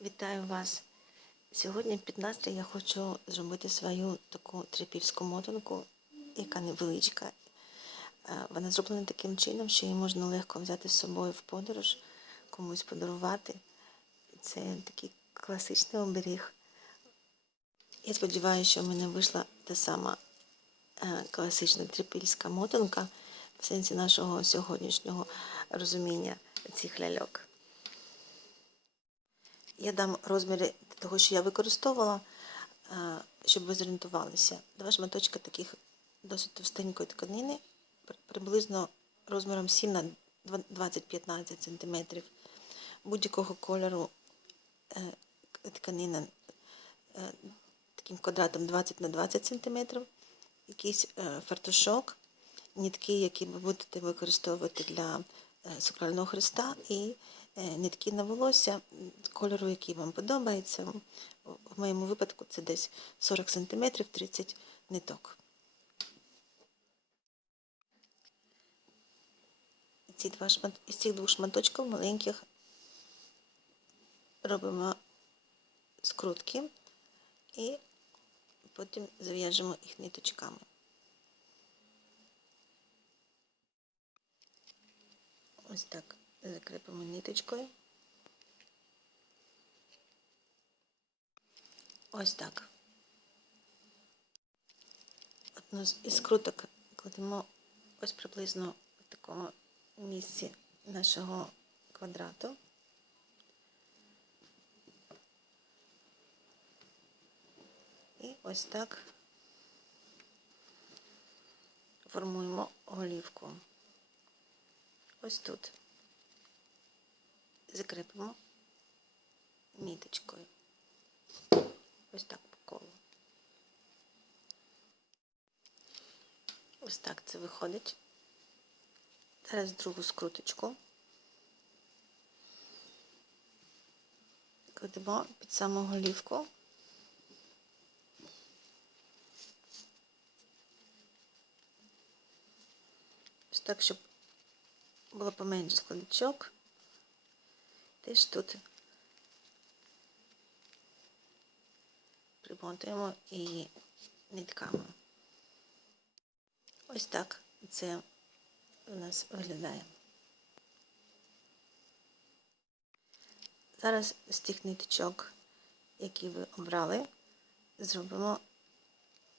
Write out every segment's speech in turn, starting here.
Вітаю вас! Сьогодні під настрій я хочу зробити свою таку трипільську мотанку, яка невеличка. Е, Вона зроблена таким чином, що її можна легко взяти з собою в подорож, комусь подарувати. Це такий класичний оберіг. Я сподіваюся, що в мене вийшла та сама е, класична трипільська мотанка в сенсі нашого сьогоднішнього розуміння цих ляльок. Я дам розміри того, що я використовувала, е, щоб ви зорієнтувалися. Два шматочка таких досить товстенької тканини, приблизно розміром 7 на 20-15 см. Будь-якого кольору е, тканина е, таким квадратом 20 на 20 см, якийсь фартушок, нитки, які ви будете використовувати для сакрального хреста, і е, нитки на волосся кольору, який вам подобається. В моєму випадку це десь 40 см 30 ниток. Ці два шмат... Із цих двох шматочків маленьких робимо скрутки і потім зав'яжемо їх ниточками. Ось так закріпимо ниточкою. Ось так. Одну з із круток кладемо ось приблизно в такому місці нашого квадрату. І ось так формуємо голівку. Ось тут закріпимо ниточкою. Ось так по колу. Ось так це виходить. Зараз другу скруточку. Кладемо під саму голівку. Ось так, щоб було поменше складочок. Теж тут примотуємо її нитками. Ось так це у нас виглядає. Зараз з тих ниточок, які ви обрали, зробимо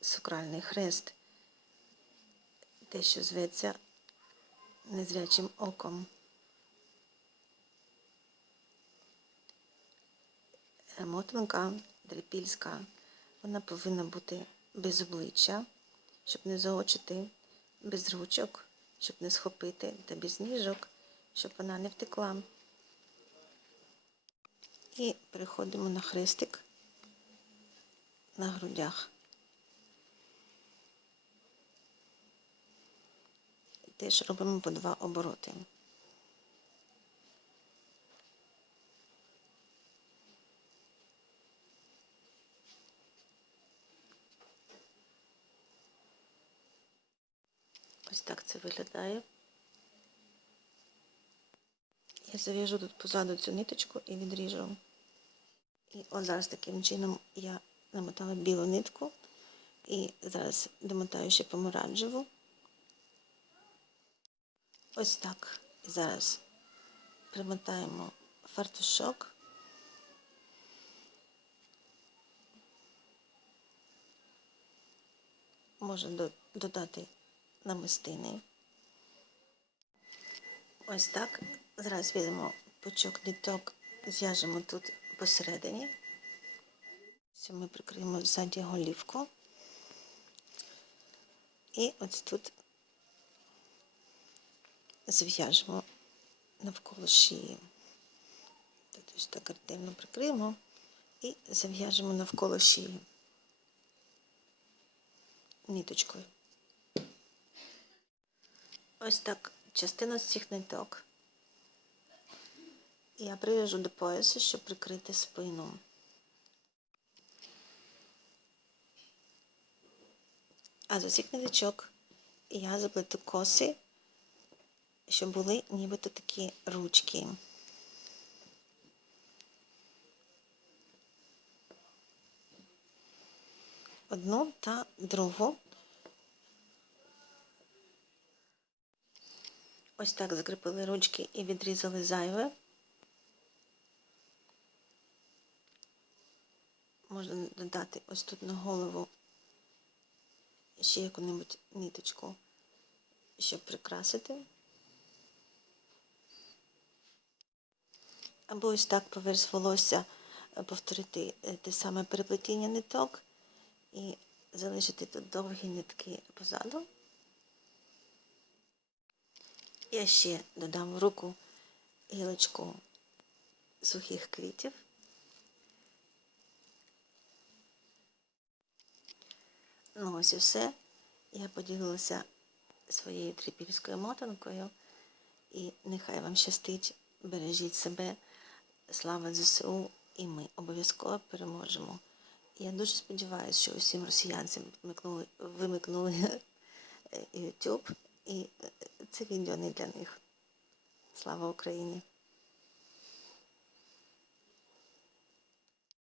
сакральний хрест, те, що зветься незрячим оком. Мотанка дрепільська, вона повинна бути без обличчя, щоб не заочити, без ручок, щоб не схопити, та без ніжок, щоб вона не втекла. І переходимо на хрестик на грудях. Теж робимо по два обороти. Ось так це виглядає. Я зав'яжу тут позаду цю ниточку і відріжу. І от зараз таким чином я намотала білу нитку і зараз домотаю ще помаранчеву. Ось так. І зараз примотаємо фартушок. Можна додати намистини. Ось так. Зараз візьмемо пучок ниток, зв'яжемо тут посередині. Ми прикриємо ззаді голівку. І ось тут зв'яжемо навколо шиї. Ось так прикриємо і зав'яжемо навколо шиї ниточкою. Ось так частину з цих ниток я прив'яжу до поясу, щоб прикрити спину. А з усіх ниточок я заплету коси, щоб були нібито такі ручки. Одну та другу. Ось так закріпили ручки і відрізали зайве. Можна додати ось тут на голову ще яку-небудь ниточку, щоб прикрасити. Або ось так поверх волосся е, повторити е, те саме переплетіння ниток і залишити тут довгі нитки позаду. Я ще додам в руку гілочку сухих квітів. Ну, ось і все. Я поділилася своєю трипільською мотанкою. І нехай вам щастить, бережіть себе, слава ЗСУ, і ми обов'язково переможемо. Я дуже сподіваюся, що усім росіянцям вмикнули, вимикнули YouTube, і е, це відео не для них. Слава Україні!